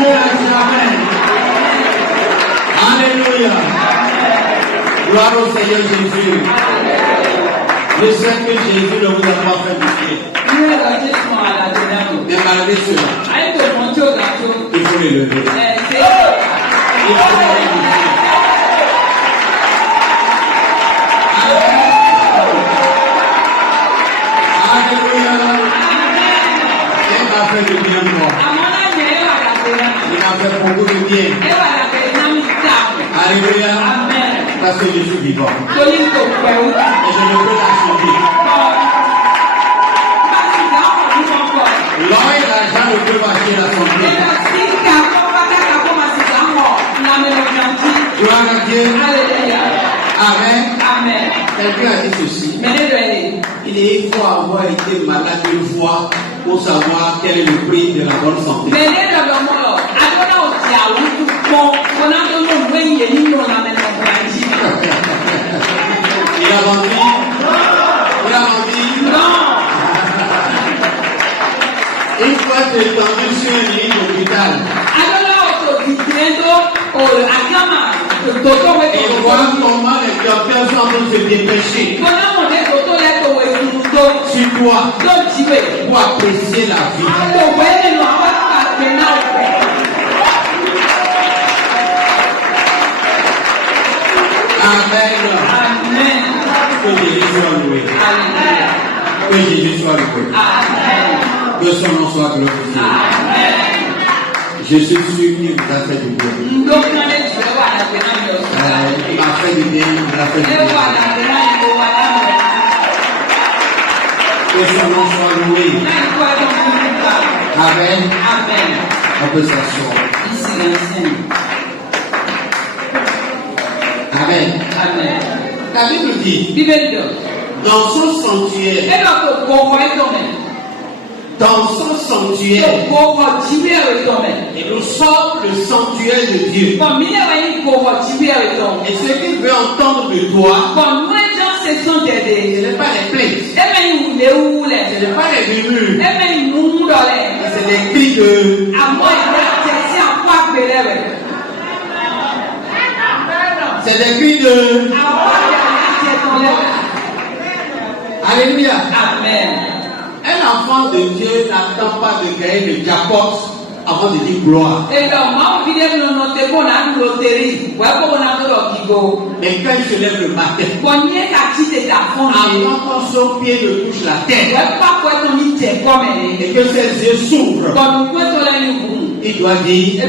Amen. Alléluia. Gloire au Seigneur Jésus. Je sais que Jésus ne vous a pas fait pitié. Mais malgré cela, il faut l'élever. Il faut l'élever. Alléluia. Il m'a fait du bien fort. Il m'a fait beaucoup de bien. Alléluia. Parce que je suis vivant. Et je ne peux la changer. L'or et l'argent ne peuvent acheter la santé. Gloire à Dieu. Amen. Quelqu'un a dit ceci. Il faut avoir été malade une fois pour savoir quel est le prix de la bonne santé. Il a menti. Il a menti. Non. Il faut être étendu sur un lit d'hôpital. Et voir comment les docteurs sont en train de se dépêcher sur toi pour apprécier la vie. Amen. Que Jésus soit loué. Que Jésus soit loué. Que son nom soit glorifié. Je suis sûr qu'il vous a fait du bien. Il m'a fait du bien, il m'a fait du bien. Que son nom soit loué. Amen. On peut s'asseoir. Amen. La Bible dit, dans son sanctuaire, et nous sommes le sanctuaire de Dieu. Et ce qu'il veut entendre de toi, ce n'est pas les plaintes, ce n'est pas les murmures, c'est des cris de... C'est des cris de... Alléluia. Amen. Un enfant de Dieu n'attend pas de gagner le jackpot avant de dire gloire. Mais quand il se lève le matin, avant qu'on son pied ne touche la terre, et que ses yeux s'ouvrent, il doit dire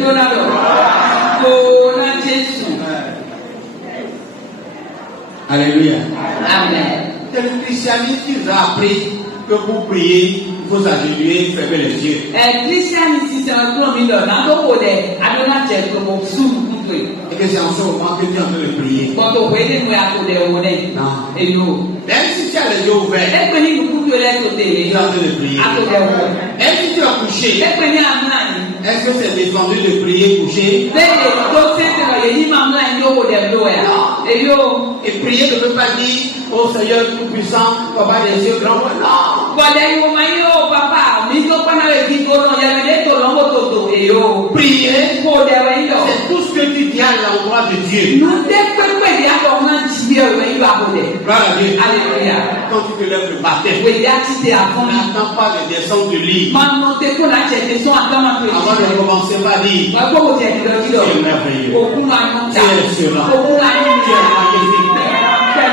Alléluia. Amen. C'est le christianisme qui nous a appris que pour prier, il faut s'agenouiller, fermer les yeux. Et que c'est en ce moment que tu es en train de prier. Non. Même si tu as les yeux ouverts, tu es en train de prier. Même si tu as couché, est-ce que c'est défendu de prier couché? Et prier ne veut pas dire, oh Seigneur tout-puissant, papa des yeux grands. Non. Prier, c'est tout ce que tu dis à l'endroit de Dieu. Gloire à Dieu. Alléluia. Quand tu te lèves le matin, n'attends pas de descendre du lit. Avant de commencer par dire, tu es merveilleux, tu es excellent, tu es magnifique, tu es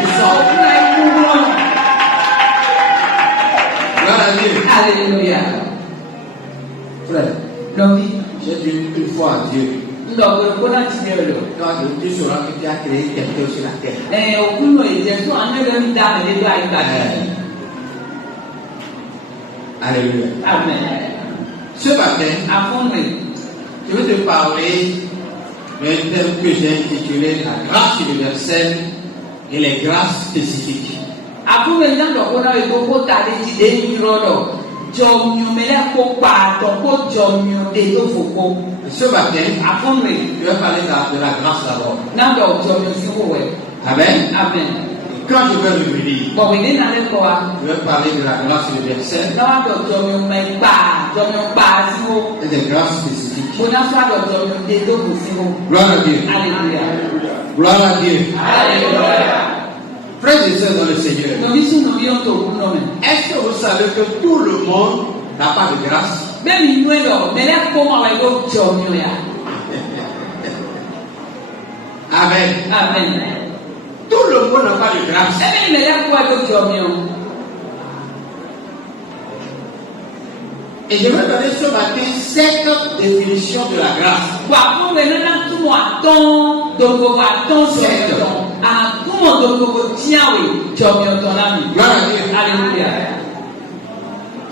puissant. Gloire à Dieu. Alléluia. Frère, j'ai dit une fois à Dieu, tu sauras que tu as créé quelqu'un sur la terre. Alléluia. Amen. Ce matin, je vais te parler d'un thème que j'ai intitulé la grâce universelle et les grâces spécifiques. Ce matin, je vais parler de la grâce d'abord. Amen. Quand je vais revenir, je vais parler de la grâce universelle. et des grâces spécifiques. Gloire Gloire à Dieu. Alléluia. Gloire à Dieu. Alléluia. Frères et sœurs dans le Seigneur, est-ce que vous savez que tout le monde n'a pas de grâce? Amen. Amen. Tout le monde n'a pas de grâce. Et je vais donner ce matin 7 définitions de la grâce. Gloire à Dieu. Alléluia.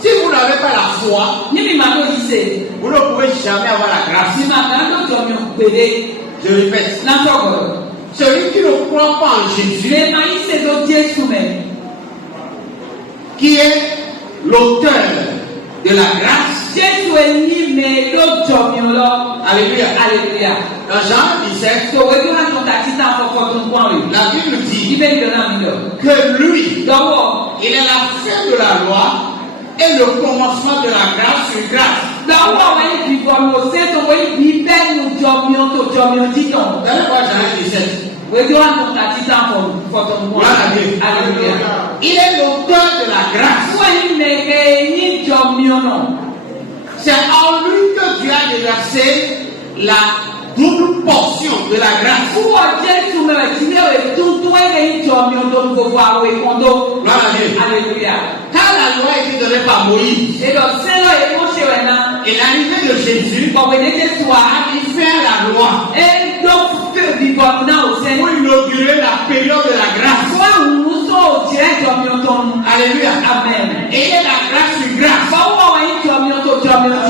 Si vous n'avez pas la foi, vous ne pouvez jamais avoir la grâce. Je répète, celui qui ne croit pas en Jésus, qui est l'auteur de la grâce. Alléluia. Alléluia. Dans Jean 17, la Bible dit que lui, il est la fin de la loi et le commencement de la grâce sur grâce. Allez voir Jean 17. Alléluia. Il est l'auteur de la grâce. C'est en lui que Dieu a déversé la double portion de la grâce. Gloire à Dieu. Alléluia. Quand la loi a été donnée par Moïse, et l'arrivée de Jésus a mis fin à la loi pour inaugurer la période de la grâce. Alléluia. Amen. Et il est la grâce sur grâce.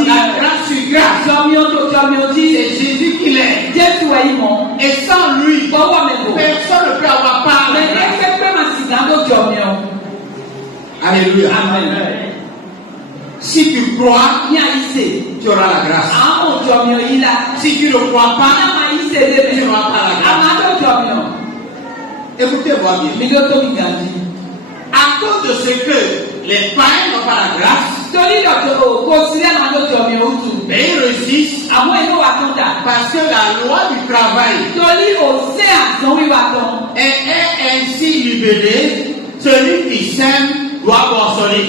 La grâce sur grâce. C'est Jésus qui l'est. Et sans lui, personne ne peut avoir part de la grâce. Alléluia. Amen. Si tu crois, tu auras la grâce. Si tu ne crois pas, tu n'auras pas la grâce. Écoutez-moi bien. À cause de ce que les païens n'ont pas la grâce, mais ils réussissent parce que la loi du travail est ainsi libérée. Celui qui sème doit moissonner.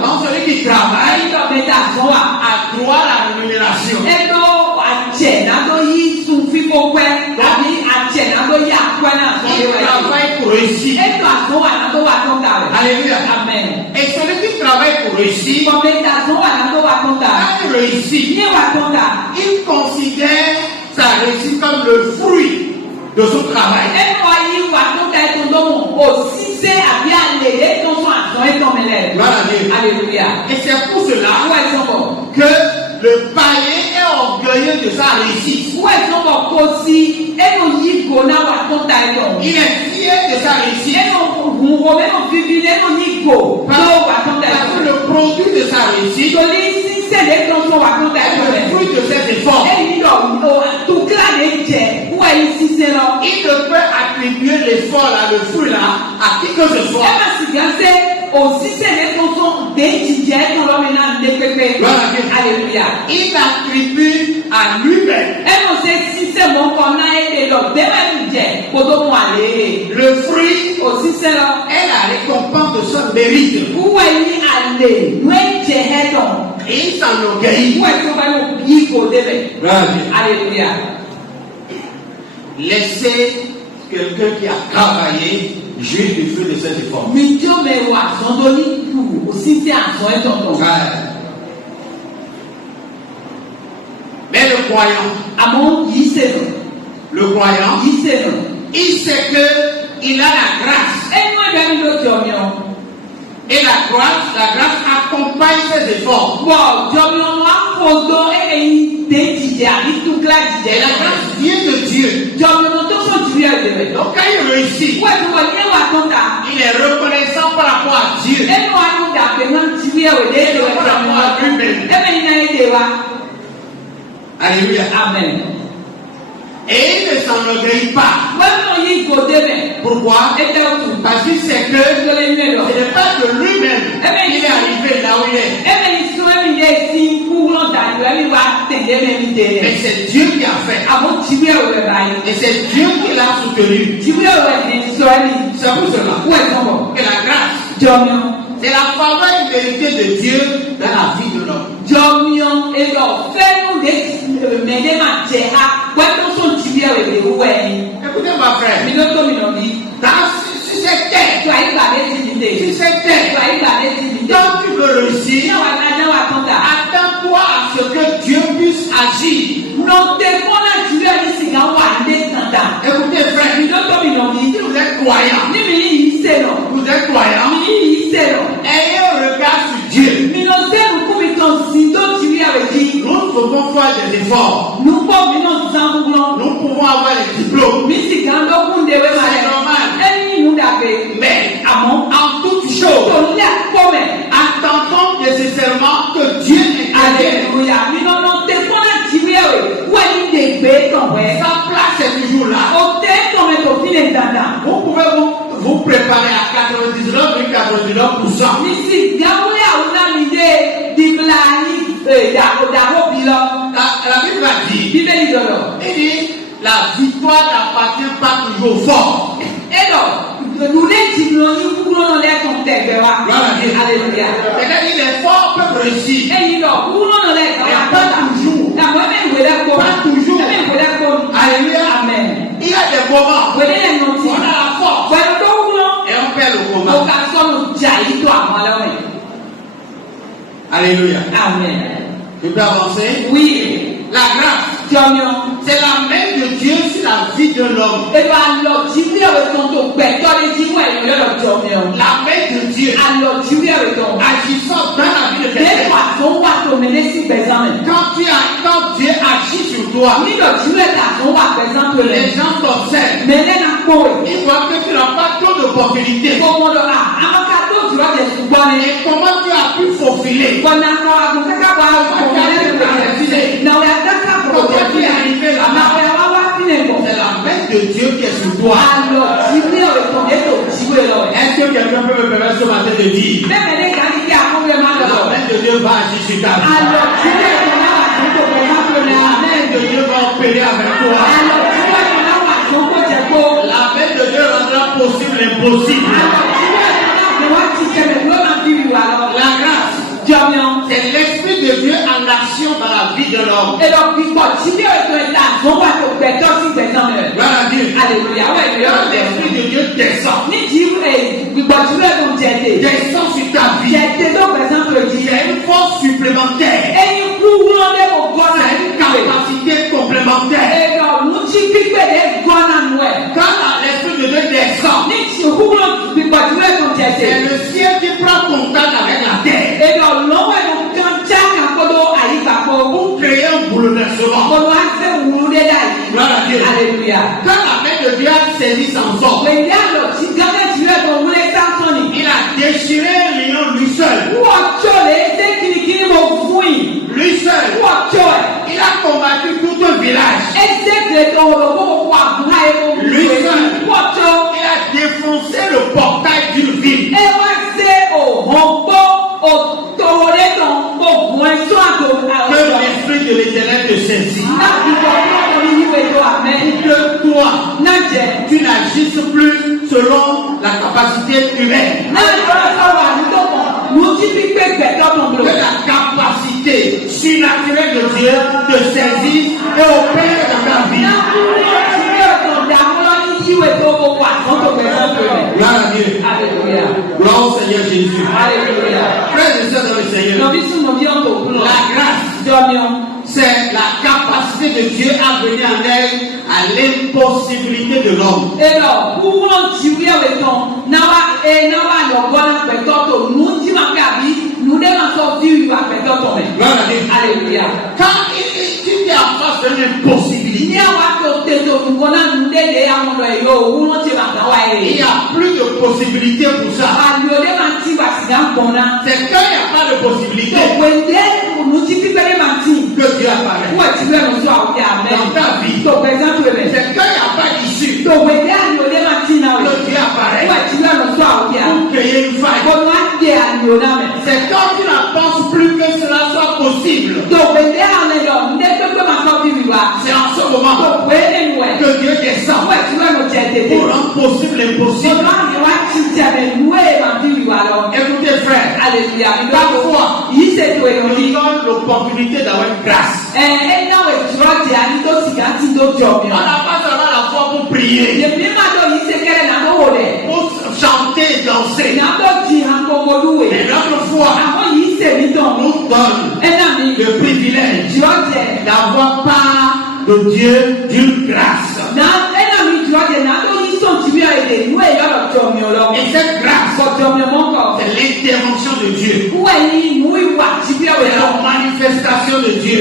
Donc celui qui travaille a droit à la rémunération. Il travaille pour réussir. Alléluia. Amen. Et celui qui travaille pour réussir, quand il réussit, il considère sa réussite comme le fruit de son travail. Alléluia. Et c'est pour cela que le païen est orgueilleux de sa réussite. Il est fier de sa réussite. Parce que le produit de sa réussite est le fruit de ses efforts. Il ne peut attribuer l'effort là, le fruit là, à qui que ce soit. Alléluia. Il attribue à lui-même le fruit est la récompense de son mérite. Et il s'enorgueillit. Alléluia. Laissez quelqu'un qui a travaillé jouir du fruit de ses efforts. Mais le croyant, il sait que il a la grâce. Et la grâce accompagne ses efforts. Et la grâce vient de Dieu. Donc quand il réussit, il est reconnaissant par rapport à Dieu. Et par rapport à lui-même. Alléluia. Amen. Et il ne s'enorgueillit pas. Pourquoi? Parce qu'il sait que ce n'est pas de lui-même Il est arrivé là où il est. Et c'est Dieu qui a fait. Et c'est Dieu qui l'a soutenu. C'est pour cela que la grâce, c'est la faveur imméritée de Dieu dans la vie de l'homme. Écoutez ma frère, si c'est terre, quand tu veux réussir, attends-toi à ce que Dieu puisse agir. Écoutez frère, si vous êtes croyant, ayez un regard sur Dieu. Nous pouvons faire des efforts. Nous pouvons avoir les diplômes. C'est normal. Mais en toute chose, attendons nécessairement que Dieu intervienne. Sa place est toujours là. Vous pouvez vous préparer à 99,99%. La Bible a dit, il dit, la victoire n'appartient pas toujours au fort. Alléluia. C'est-à-dire les forts peuvent réussir. Pas toujours. Alléluia. Amen. Il y a des moments où on a la force et on perd le combat. Alléluia. Amen. Tu peux avancer? Oui. La grâce, c'est la main de Dieu sur la vie de l'homme. La main de Dieu agissant dans la vie de quelqu'un. Quand Dieu agit sur toi, les gens t'observent. Ils voient que tu n'as pas trop d'opportunités. Et comment tu as pu faufiler? C'est la main de Dieu qui est sur toi. Est-ce que quelqu'un peut me permettre ce matin de dire la main de Dieu va agir sur ta vie? La main de Dieu va opérer avec toi. La main de Dieu rendra possible l'impossible. La grâce, c'est l'esprit de Dieu en action dans la vie de l'homme. Alléluia. Quand l'esprit de Dieu descend sur ta vie, c'est une force supplémentaire. C'est une capacité complémentaire. Quand l'esprit de Dieu descend, c'est le ciel qui prend contact avec la terre pour créer un bouleversement. Alléluia. Quand la main de Dieu a saisi Samson, il a déchiré un lion lui seul. Lui seul. Il a combattu tout un village. Lui seul. Il a défoncé le portail d'une ville. Que l'esprit de l'Éternel te saisit. Que toi, tu n'agisses plus selon la capacité humaine. Que la capacité surnaturelle de Dieu te saisisse et opère dans ta vie. Gloire à Dieu. Alléluia. Gloire au Seigneur Jésus. Alléluia. Frères et sœurs dans le Seigneur, la grâce, c'est la capacité de Dieu à venir en aide à l'impossibilité de l'homme. Alléluia. Quand tu es en face d'une impossibilité, il n'y a plus de possibilité pour ça. C'est quand il n'y a pas de possibilité que Dieu apparaît dans ta vie. C'est quand il n'y a pas d'issue que Dieu apparaît pour créer une faille. C'est quand tu ne penses plus que cela soit possible. C'est en ce moment que Dieu descend pour rendre possible l'impossible. Écoutez frère, parfois il donne l'opportunité d'avoir une grâce. On n'a pas seulement la foi pour prier, pour chanter, danser. Mais notre foi nous donne le privilège d'avoir part de Dieu d'une grâce. Et cette grâce, c'est l'intervention de Dieu. C'est la manifestation de Dieu.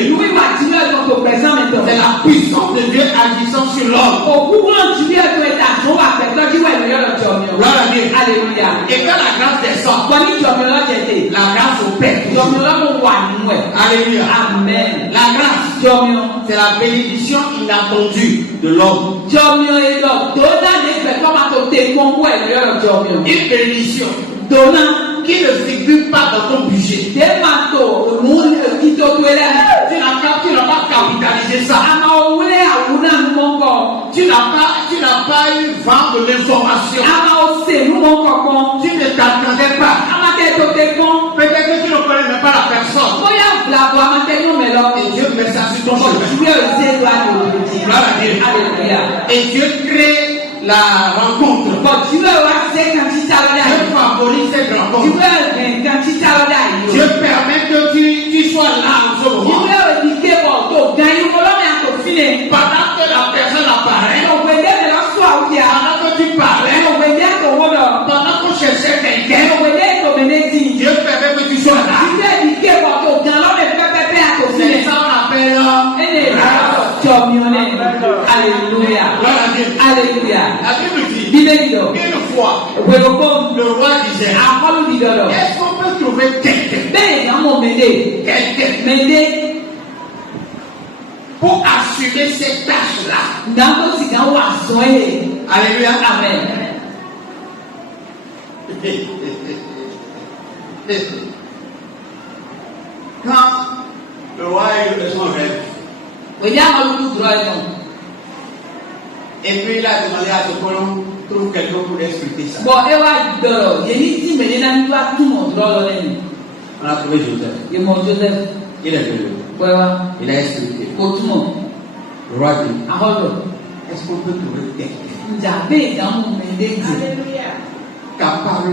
C'est la puissance de Dieu agissant sur l'homme. Gloire à Dieu. Alléluia. Et quand la grâce descend, la grâce opère toujours. Alléluia. Amen. La grâce, c'est la bénédiction inattendue de l'homme. Une bénédiction qui ne figure pas dans ton budget. Tu n'as pas capitalisé ça. Tu n'as pas eu vent de l'information. Tu ne t'attendais pas. Peut-être que tu ne connais même pas la personne. Et Dieu met ça sur ton chemin. Gloire à Dieu. Et Dieu crée la rencontre. Dieu favorise cette rencontre. Dieu permet que tu sois là en ce moment. Pendant que la personne apparaît, pendant que tu parlais, pendant qu'on cherchait quelqu'un, Dieu permet que tu sois là. C'est ça qu'on appelle Alléluia. Alléluia. La Bible dit une fois, le roi disait, est-ce qu'on peut trouver quelqu'un pour assumer cette tâche-là? Alléluia. Amen. Quand le roi a eu son rêve, et puis il a demandé à ce qu'on trouve quelqu'un pour expliquer ça. On a trouvé Joseph. Il est venu. Il a expliqué. Le roi dit, est-ce qu'on peut trouver quelqu'un capable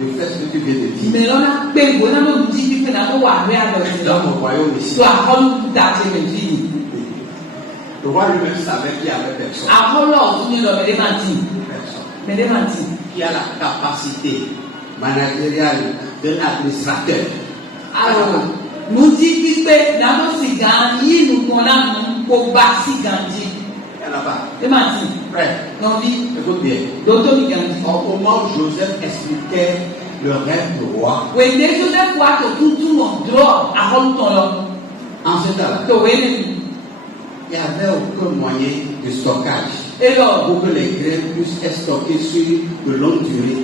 de faire ce que tu viens de dire dans mon royaume ici? Le roi lui-même savait qu'il y avait personne. Qui a la capacité managériale d'un administrateur. Alors, nous disons que Frère, écoute bien. Au moment où Joseph expliquait le rêve du roi, en ce temps-là, il n'y avait aucun moyen de stockage pour que les graines puissent être stockées sur de longue durée.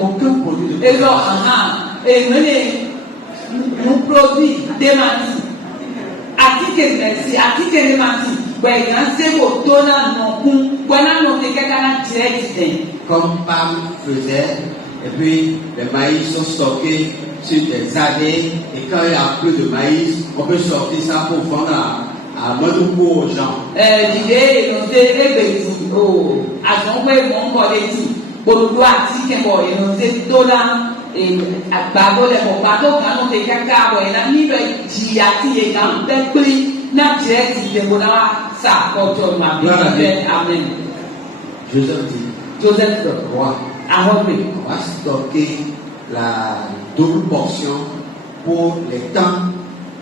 Aucun produit de nous produit des mati. Comme Pam faisait, et puis les maïs sont stockés sur des années, et quand il n'y a plus de maïs, on peut sortir ça pour vendre à Madoukou aux gens. Amen. Joseph dit, roi, on va stocker la double portion pour les temps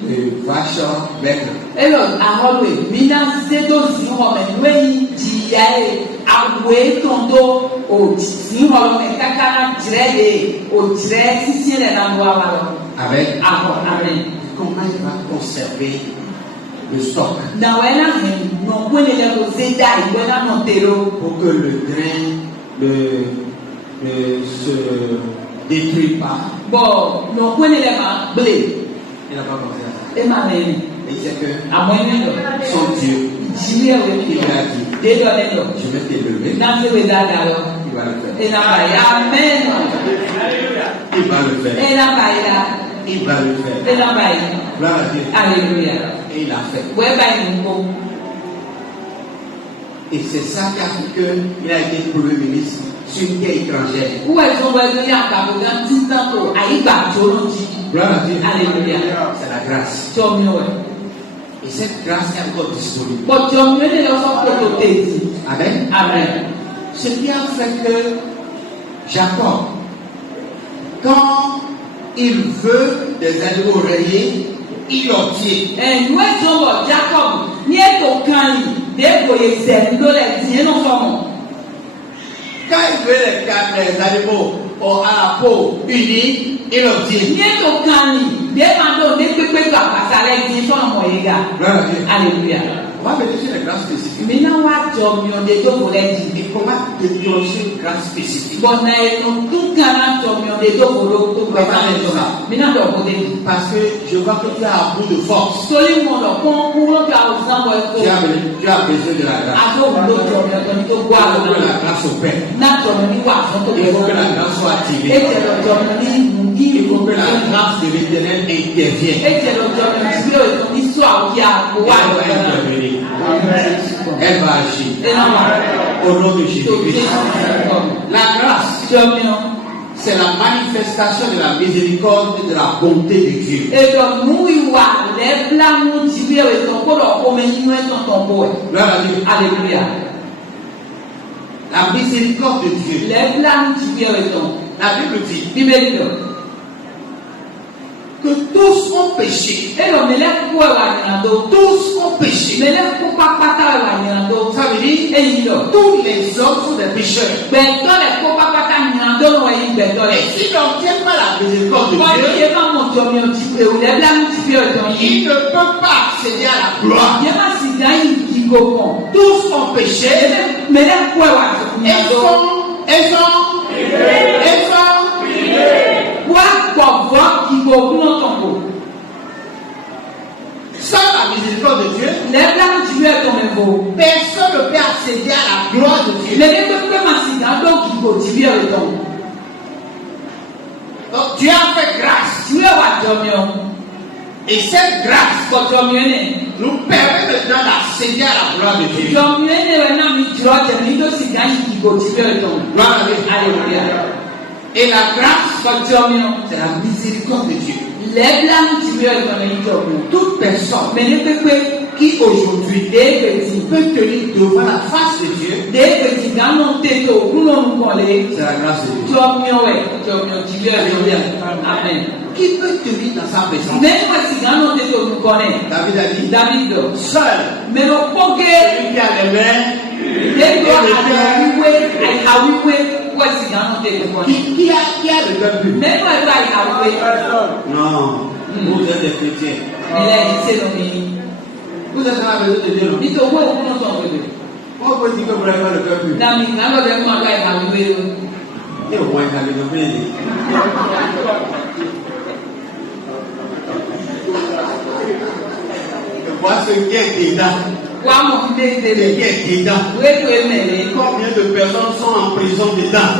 de vache maigre. Avec comment il va conserver le stock. Pour que le grain ne se détruit pas. Il n'a pas pensé à ça. Et il sait que son Dieu, il a dit, je vais t'élever. Il va le faire. Amen. Il va le faire. Il va le faire. Gloire à Dieu. Alléluia. Et il a fait. Et c'est ça qui a fait qu'il a été Premier ministre sur une terre étrangère. Gloire à Dieu. Alléluia. C'est la grâce. Et cette grâce est encore disponible. Amen. Amen. Ce qui a fait que Jacob, quand il veut des animaux rayés, il en tire. Quand il veut les animaux à la peau unie, il en tire. Alléluia. On va venir sur les grâces spécifiques. Et comment déclencher une grâce spécifique? Parce que je vois que tu as un bout de force. Tu as besoin de la grâce. Il faut que la grâce opère. Il faut que la grâce soit activée. Il faut que la grâce de l'Éternel intervienne. Elle va agir. Au nom de Jésus-Christ. La grâce, c'est la manifestation de la miséricorde et de la bonté de Dieu. Alléluia. La miséricorde de Dieu. La Bible dit que tous ont péché. Tous ont péché. Ça veut dire tous les hommes sont des pécheurs. Et s'ils n'obtiennent pas la miséricorde de Dieu, ils ne peuvent pas accéder à la gloire. Tous ont péché sans la miséricorde de Dieu, personne ne peut accéder à la gloire de Dieu. Donc Dieu a fait grâce. Et cette grâce nous permet maintenant d'accéder à la gloire de Dieu. Gloire à Dieu. Et la grâce, c'est la miséricorde de Dieu. Toute personne qui aujourd'hui peut tenir devant la face de Dieu, c'est la grâce de Dieu. Amen. Qui peut tenir dans sa présence? David a dit, seul, celui qui a les mains qui a le cœur pur? Non, vous êtes des chrétiens. Vous êtes dans la maison de Dieu. Pourquoi vous dites que vous n'avez pas le cœur pur? Et au moins, moi, ce qui est dedans. Combien de personnes sont en prison dedans?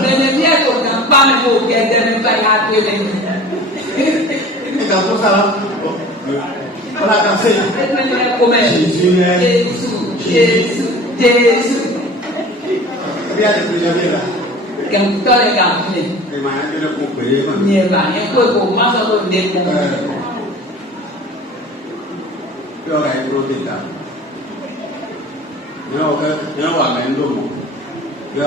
Et dans tout ça, on l'a cassé. Jésus. Il y a des prisonniers là. Et maintenant, je ne comprends pas. Il y aura un gros détail. Il y aura un gros détail. Il y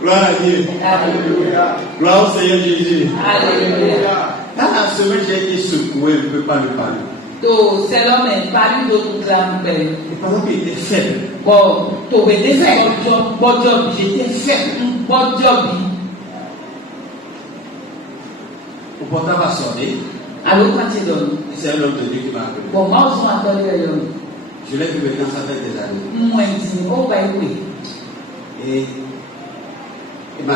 Gloire à Dieu. Gloire au Seigneur Jésus. Alléluia. Dans la semaine, j'ai été secoué, je ne peux pas le parler. C'est l'homme qui parle d'autres grands pères. Et pendant qu'il était faible. Bon job, j'étais faible. Bon job. Mon portable a sonné. Alors quand tu donnes, C'est un homme de Dieu qui m'a appelé. bon, moi aussi, on attend les hommes. Je l'ai vu maintenant, ça fait des années. Moi, je dis, oh, bah oui. Et il a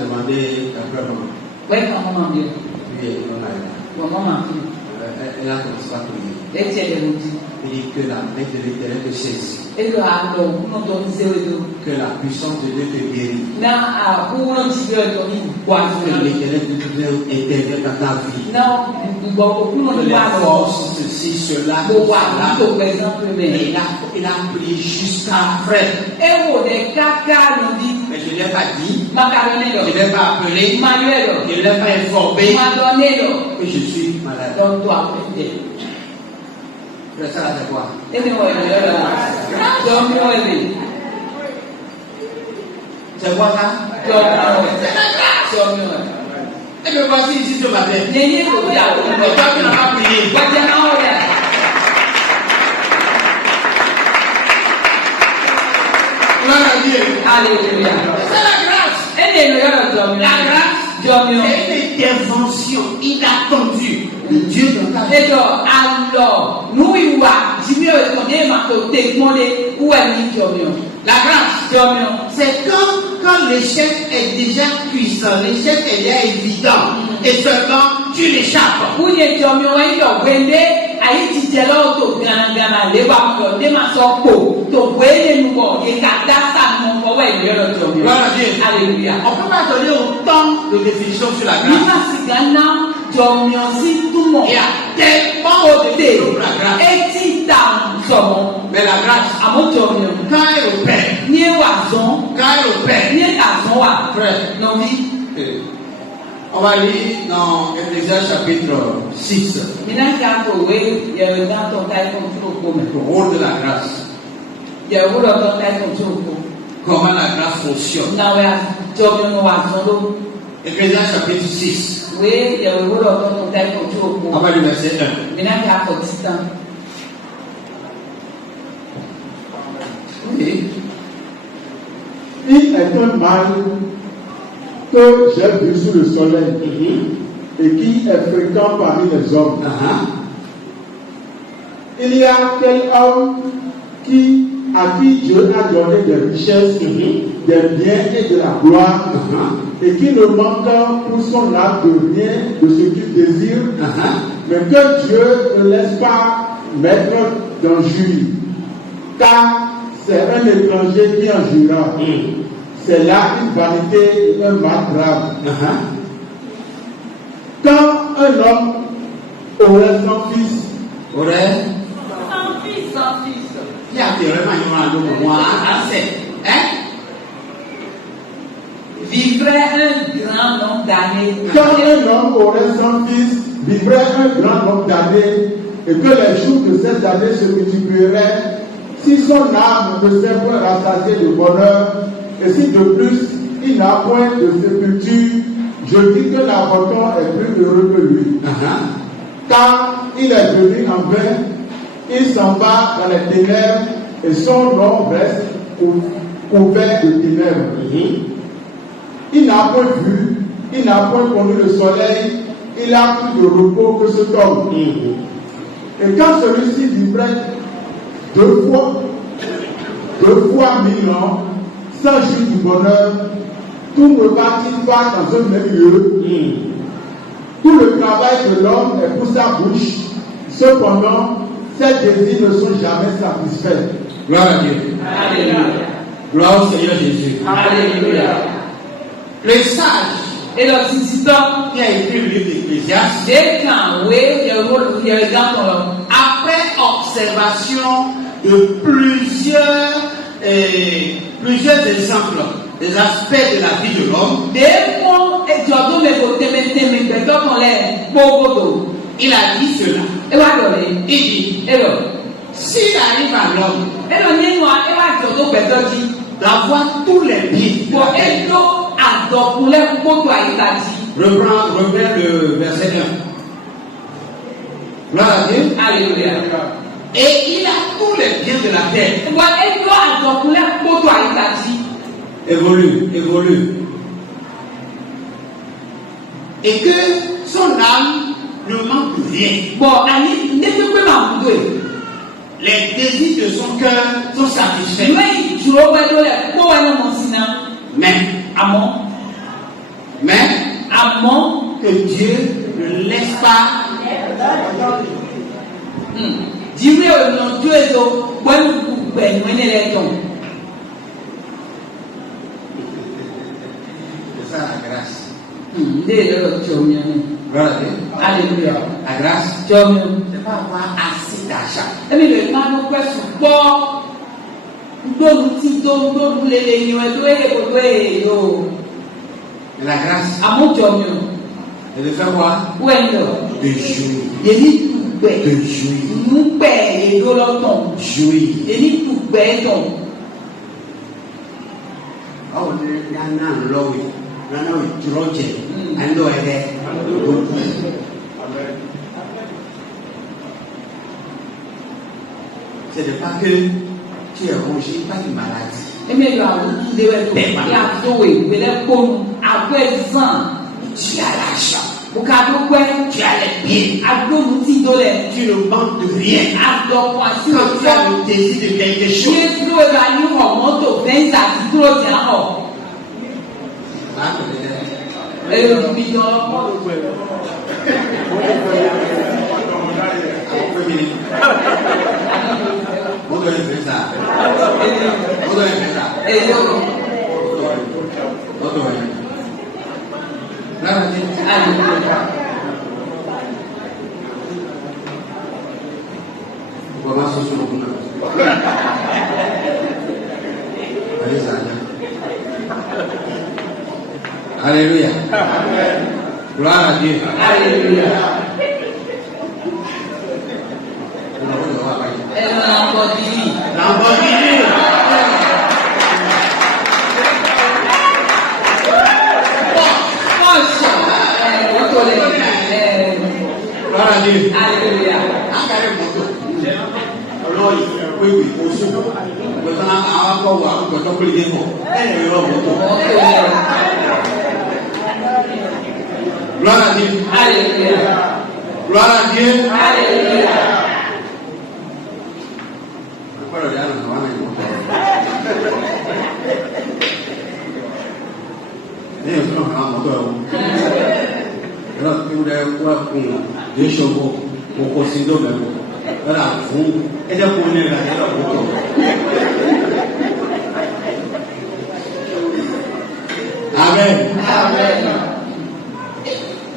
demandé après maman. Oui, quand maman vient. Puis on a eu. Bon, maman vient. Elle a commencé à prier. Et tu es de l'outil. Il dit que la main de l'Éternel te saisit. Et le halo, on donne zéro de. Que la puissance de Dieu te guérit. Na a uno ti vedo in Que quasi. l'Éternel te devient éternel dans ta vie. Na uno Que ti les quasi. forces, ceci, cela, Bo wa cela. to per esempio Et me. il a prié jusqu'à après. E wo de kaka no di Mais je ne l'ai pas dit. macarone Je ne lo. l'ai pas appelé. Manuelo. Je ne l'ai pas informé Madonelo. que je suis malade. Don to apende. Mais ça, c'est quoi? E me wo yo la. Don mi wo le. C'est quoi ça? Don mi wo. Don mi wo. Et me voici ici ce matin. Nenye ko ya. Et toi qui n'as pas prié. Wa je na o ya. Gloire à Dieu. Alléluia. C'est la grâce. E ne lo yo don mi. La grâce, Don mi wo. c'est une intervention inattendue de Dieu dans ta vie. Edo alo nuiwa jimi o konde ma to te monde uwa ni jomio. La grâce, Jomio. c'est quand l'échec est déjà puissant, l'échec est déjà évident, et seulement tu l'échappes. Unye jomio wa ndo wende ayi ti jelo to gana le wa ko de ma so ko to wende nugo ye ka data no ko wa ile ro jomio. Gloire à Dieu. Alléluia. On ne peut pas donner autant de définitions sur la Ni grâce. ma sigana jomio si tumo. Il y a tellement O de te définitions pour la grâce. eti ta somo. Mais la grâce, Amo jomio. quand elle opère, Ni e wa zon. quand elle opère, Ni e ta zon wa. frère, Non vi. on va lire dans Ecclésiaste chapitre 6, Mina kako we ye na to tai kon tu ko me. le rôle de la grâce, Ye wo lo to tai kon tu ko. comment la grâce fonctionne. Na we a jo mi no wa so lo. Ecclésiaste chapitre 6, We ye wo lo to tai kon tu on ko. va lire verset 1. Mina kako titan. Oui. Il est un mal que j'ai vu sous le soleil et qui est fréquent parmi les hommes. Il y a quel homme à qui Dieu a donné des richesses, des biens et de la gloire, et qui ne manque pour son âme de rien de ce qu'il désire, mais que Dieu ne laisse pas mettre d'injure, car c'est un étranger qui en jura. C'est là une vanité et un mal grave. Quand un homme aurait son fils, Aurait, Sans fils. il y a vraiment un moi, assez. Hein? Vivrait un grand nombre d'années. quand un homme aurait son fils, vivrait un grand nombre d'années, et que les jours de ces années se multiplieraient, si son âme ne s'est point rassasiée de bonheur, et si de plus il n'a point de sépulture, je dis que l'abandon est plus heureux que lui. Car il est venu en vain, il s'en va dans les ténèbres, et son nom reste couvert de ténèbres. Il n'a point vu, il n'a point connu le soleil, il a plus de repos que cet homme. Et quand celui-ci vivrait deux fois 1000 ans, sans jouir du bonheur, tout ne va-t-il pas dans un même lieu? Tout le travail de l'homme est pour sa bouche, cependant, ses désirs ne sont jamais satisfaits. Gloire à Dieu. Alléluia. Gloire au Seigneur Jésus. Alléluia. Le sage Et le titan. qui a écrit le livre d'Ecclésiaste, Dès quand we ye dans ton après observation de plusieurs exemples des aspects de la vie de l'homme, dès qu'on est jodou me ko teme be do kon le pogodo. il a dit cela. E wa do le. Il dit, E lo. s'il arrive à l'homme E lo ni no e wa jodou be do ji. d'avoir tous les biens, Ko e do adokule pogo ayitaji. reprends le verset 1. Gloire à Dieu. Alléluia. Et il a tous les biens de la terre. Wa e do adokule pogo ayitaji. Évolue. et que son âme ne manque de rien. Bon, ani ne peut pas m'embrouiller. Les désirs de son cœur sont satisfaits. Oui, tu vois, ouais, quoi, ouais, non, mon sinon. Mais que Dieu ne laisse pas. Dieu non Dieu est au bon coup, ben on est là. C'est ça la grâce. Alléluia. La grâce, C'est pas avoir assez d'argent. Et mais le mal nous fait support. Nous les Mais la grâce, à mon Dieu. elle veut faire quoi? Ouais, non. De jouir. De jouir. Nous paie et l'automne. Jouir. Et nous paie donc. Oh, il y en a un lot. Il y en a un troisième. Un lot est c'est de pas que tu es rongé par une maladie. Et mais il y a un après 100, Tu as l'argent. au cadeau quoi? Tu as les biens. Tu Tu ne manques de rien. Quand Tu as le désir de quelque chose. Vous devez faire ça. Vous devez faire ça. Alléluia. Gloire à Dieu. Alléluia. Lamborghini. Gloire à Dieu. Alléluia. Alors, oui, au sous. Maintenant, on va voir quand on peut le dire. Elle est là, gloire à Dieu. Alléluia. Gloire à Dieu. Alléluia. Amen. Amen.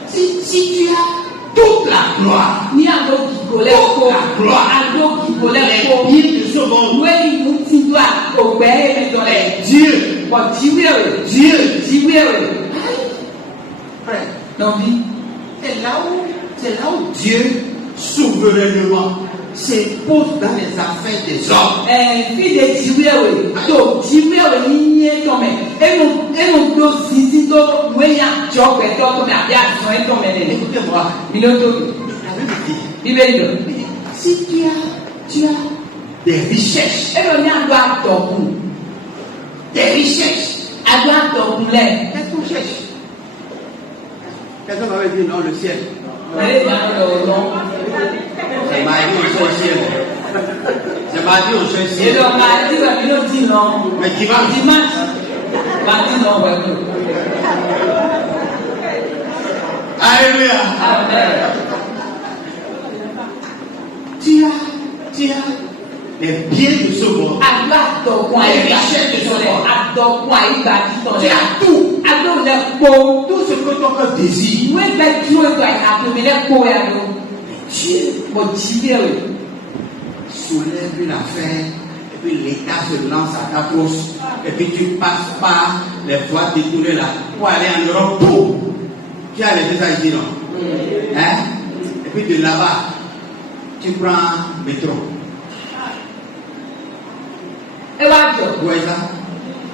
Si tu as toute la gloire, Ni a do gigolé ko, a do gigolé ko. les biens de ce monde, Oui, nous ti doit obéir dans les Dieu, Bon, Dieu, frère, non oui. c'est là où Dieu souverainement se pose dans les affaires des hommes. Fille de Dieu, to Dieu ni nie to me. Eno do zizi do we ya job e to me abia so e to me ne. Écoutez-moi, Minuto. la Bible dit, Bibeli. si tu as des richesses, Eno ni ado atokun. des richesses, Ado atokun le. qu'est-ce qu'on cherche? Quelqu'un m'avait dit non, le ciel. Wele ya lo. C'est mardi au ciel. C'est mardi au ciel. Et donc, mardi, on dit non. Mais dimanche. Mardi, non, ouais. Alléluia. Amen. Tu as les biens de ce monde. Ado atokun ayi ba ti to le. Atokun ayi ba ti to le. Tu as tout. Ado le po. Tout ce que ton cœur désire. Nous est Dieu doit atome le po ya do. Dieu Mo Dieu. soulève une affaire et puis l'État se lance à ta course et puis tu passes par les voies détournées là pour aller en Europe. Boum. Tu as les déjà ici, non? Hein? Et puis de là-bas, tu prends le métro. E wa jo. Où est ça?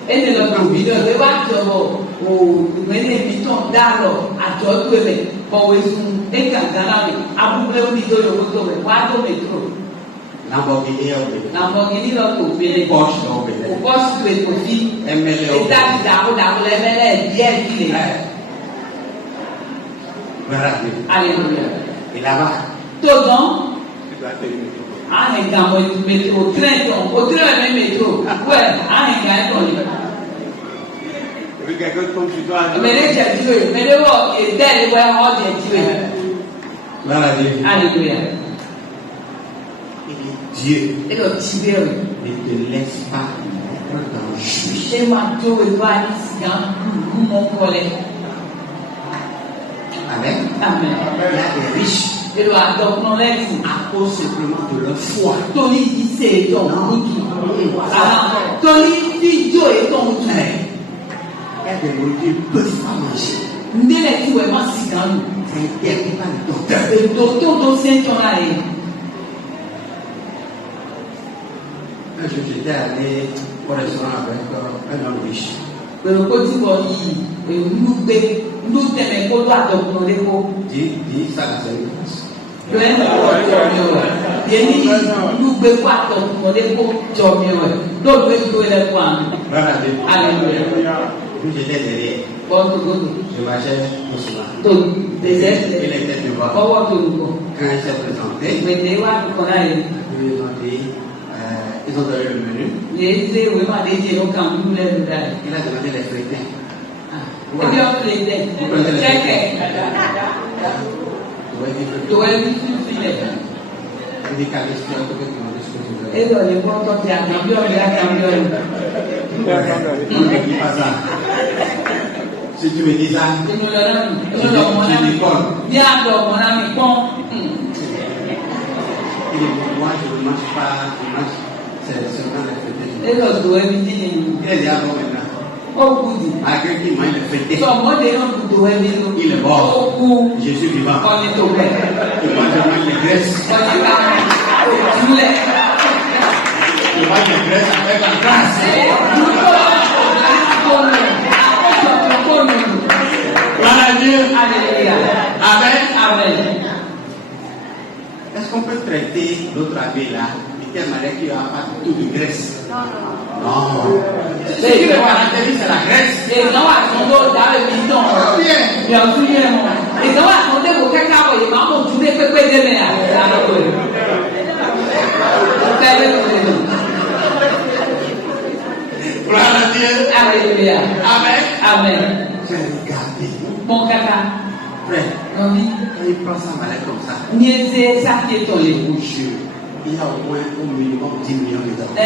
E ne lo do video e wa jo o me ne mi ton da lo ajo to le. Ko we sun e ka gana le. Abule o video yo to we wa do metro. Lamborghini est obéi. Lamborghini lo to bele. Porsche est obéi. O posso tu e così. ML est E obéi. da le mele bien file. Gloire à Dieu. Alléluia. Et là-bas, Tout dans ah, un gars, métro, train, au train, même métro. Ouais, ah, un gars, on y va. Mais les gens Dieu, mais les gens, et tel, ouais, on dit Dieu. gloire à Dieu. Alléluia. Et Dieu Et le Dieu, ne te laisse pas être dans le jugement. c'est ma Dieu, il va ici, mon collègue. Amen. Amen. Il y a des riches Et le donc, non, là, à cause simplement de leur foi. Tony dit c'est ton outil. Alors, Tony dit Dieu est ton outil. Il y a des nourritures qu'ils ne peuvent pas manger. Ndele tu est moi si grand. C'est interdit par le docteur. Le docteur do Saint-Ton là est. Un jour, j'étais allé au restaurant avec un homme riche. Le côté bon yi, nous t'aimons pour toi donc nous l'éco. Dis ça à sa réponse. Le un de bien ni nous be quoi donc nous l'éco dormir ouais. Donc nous doit le quoi. Gloire à Dieu. Alléluia. J'étais derrière. Bon tout. Je marchais doucement. Donc des Il aides. était devant. Power tout. Quand il s'est présenté, Mais des wa qu'on a ils ont donné le menu. les oui ma des gens quand nous les nous là. Il a demandé les feuilletins. Et puis on les aide. Check. Tu es difficile. Il dit qu'à l'extérieur, tu peux demander ce que tu veux. Et dans les points, quand il y a camion. Ne dis pas ça. Si tu me dis ça, Et nous leur mon ami. Viens donc, mon ami, bon. il dit, moi je ne mange pas, je mange seulement les feuilletins. Et nous doit éviter. Il est déjà bon maintenant. Au bout du. Malgré qu'il mange les feuilletins, Son mot de nom doit éviter. il est mort. Au bout. Je suis vivant. On est au père. Et moi je mange les graisses. On est là. Tous les. Je mange les graisses avec la grâce. Gloire à Dieu. Alléluia. Amen. Amen. Est-ce qu'on peut traiter l'autre abbé là de telle manière qu'il n'y aura pas tout de graisse? Non. Ce qui le caractérise, c'est la graisse. Et non, à son dos, dans le bidon. Bien sûr, et non, à son dos, au cacao, et maman, tu n'es pas quoi de mer. Gloire à Dieu. Alléluia. Amen. Amen. J'ai regardé. Mon caca. Frère, Oui. quand il prend ça en balai comme ça, Niaise, ça qui est ton les bouches. il y a au moins au minimum 10 millions de dollars.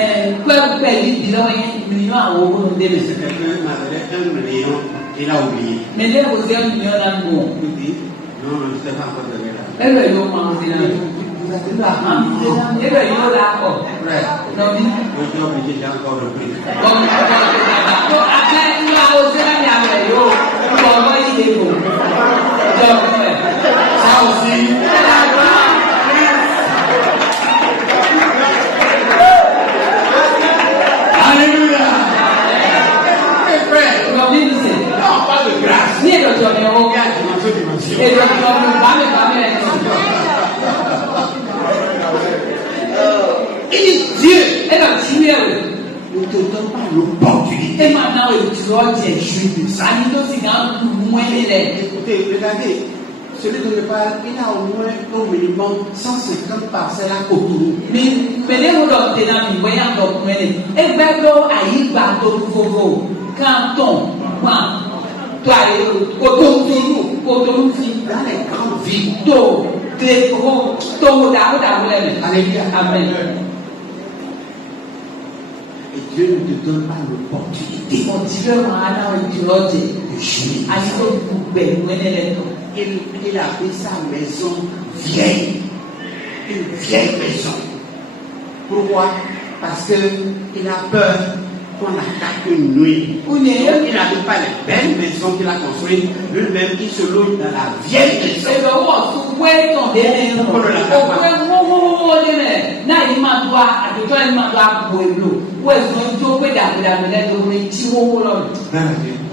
Quoi, vous payez bilan, million à euros, C'est quelqu'un m'avait 1 million, il a oublié. mais là, vous avez 1 million à bon. Il dit, non, je ne sais pas encore donner là. Elle va y manger là. Vous avez là. Elle va y aller là. Frère, Non, oui. je suis obligé, j'ai encore repris. Bon, après, il va oser la mienne. Bon, moi, il est beau. Donc, Ça aussi, alléluia. Et frère, non, oui, c'est. non, pas de grâce. Ni le job, mais on Regarde, dimension. et le job, va me Il dit Dieu et le tuer. ne te donne pas l'opportunité. Et maintenant, tu dois dire, je suis de ça. Il doit se gagner moins les. Écoutez, regardez, celui dont je parle, il a au moins au minimum 150 parcelles à Cotonou. Mais les gens qui sont dans le voyage documenté, et bien que aïe bateau nouveau, canton, moi, toi, Cotonou, Dans les grandes villes. Alléluia. Amen. Et Dieu ne te donne pas l'opportunité Mon Dieu m'a donné de jouir. Il a fait sa maison vieille. Une vieille maison. Pourquoi? Parce qu'il a peur qu'on attaque une nuit. Donc, il n'habite pas les belles maisons qu'il a construites. Lui-même, il se loge dans la vieille maison.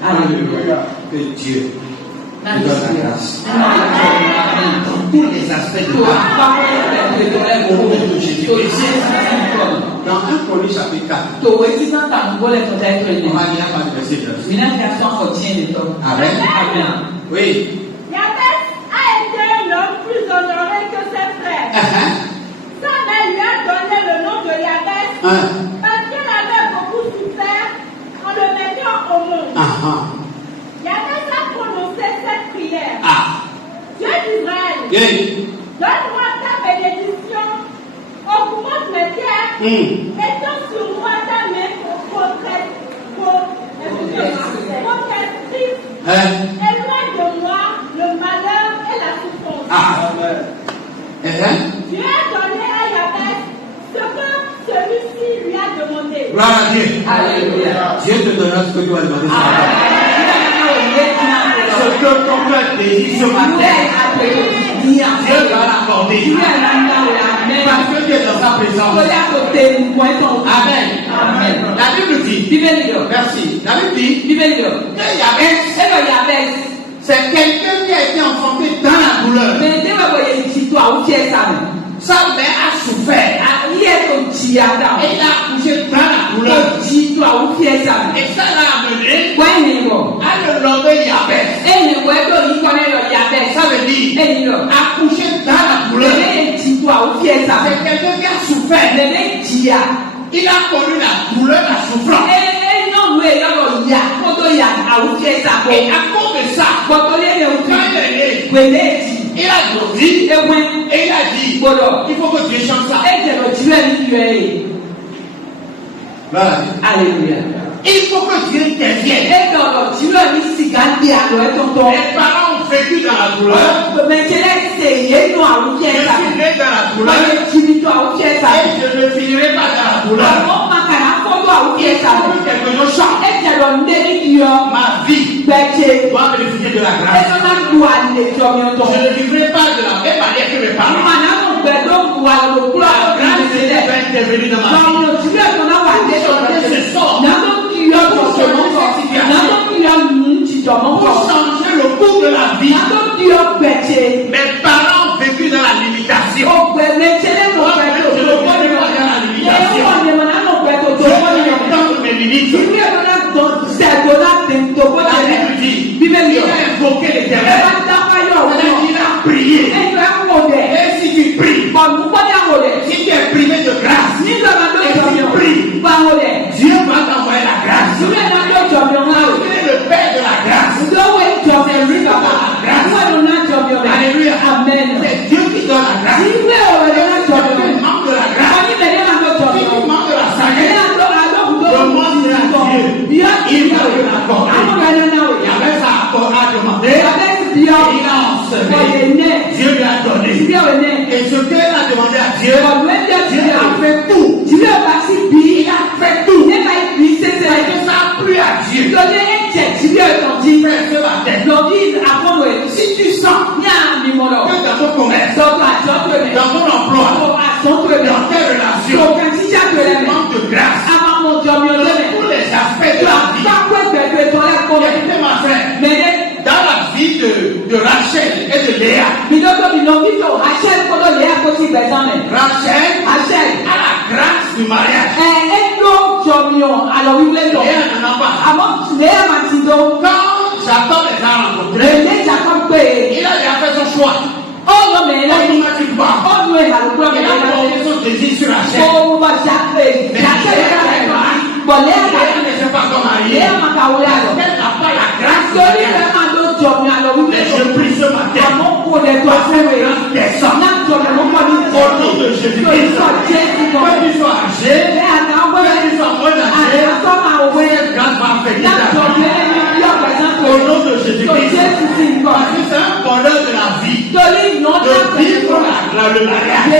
Alléluia. Que Dieu nous donne la grâce. Dans tous les aspects de la vie. Dans 1 Corinthiens chapitre 4, on va dire pas de verset 9. Amen. Oui. Donne-moi ta bénédiction, augmente mes terres, étends sur moi ta main protectrice, éloigne de moi le malheur et la souffrance. Dieu a donné à Jabez ce que celui-ci lui a demandé. Gloire à Dieu. Alléluia. Dieu te donnera ce que tu as demandé. Ce Ce que ton cœur désire ce matin, Dieu va l'accorder. Parce que tu es dans sa présence. Amen. La Bible dit, merci. La Bible dit, que Jabez, c'est quelqu'un qui a été enfanté dans la douleur. Sa mère a souffert. Et il a accouché dans la douleur. Et ça l'a amené à le nommer Jabez. Ça veut dire accoucher dans la douleur. C'est quelqu'un qui a souffert. Il a connu la douleur, la souffrance. Et à cause de ça, quand il est né, il a grandi et il a dit, il faut que Dieu change ça. Alléluia. Il faut que Dieu intervienne. Les parents ont vécu dans la douleur. Je suis né dans la douleur. Et je ne finirai pas dans la douleur. Il faut que quelque chose change. Ma vie doit bénéficier de la grâce. Je ne vivrai pas de la même manière que mes parents. La grâce va intervenir dans ma vie. Pour changer le cours de la vie. Mes parents ont vécu dans la limitation. Je ne veux pas vivre dans la limitation. Je veux entendre mes limites. La Bible dit, il a invoqué l'Éternel. Il a prié. Et si tu pries, si tu es privé de grâce, et si tu pries, Dieu va t'envoyer la grâce. Il est le Père de la grâce. C'est lui qui donne la grâce. Alléluia. Amen. C'est Dieu qui donne la grâce. Si tu manques de la grâce, si tu manques de la sagesse, demande à Dieu. Il va te l'accorder. Il avait ça à demander. Et il a enseigné. Dieu lui a donné. Et ce qu'il a demandé à Dieu, Dieu a fait tout. Il a fait tout. Et que ça a plu à Dieu. Si tu sens que dans ton commerce, dans ton emploi, dans tes relations, tu manques de grâce dans tous les aspects de la vie. Écoutez ma frère, dans la vie de Rachel et de Léa, Rachel a la grâce du mariage. Léa n'en a pas. Quand Jacob les a rencontrés, il a déjà fait son choix. Automatiquement, il a porté son désir sur Rachel. Léa ne s'est pas encore mariée. Elle n'a pas la grâce de mariage. Mais je prie ce matin, parce que grâce personne, au nom de Jésus-Christ, que tu sois âgé, que tu sois moins âgé, cette grâce va affecter ta vie. Au nom de Jésus-Christ, parce que c'est un bonheur de la vie, de vivre le mariage.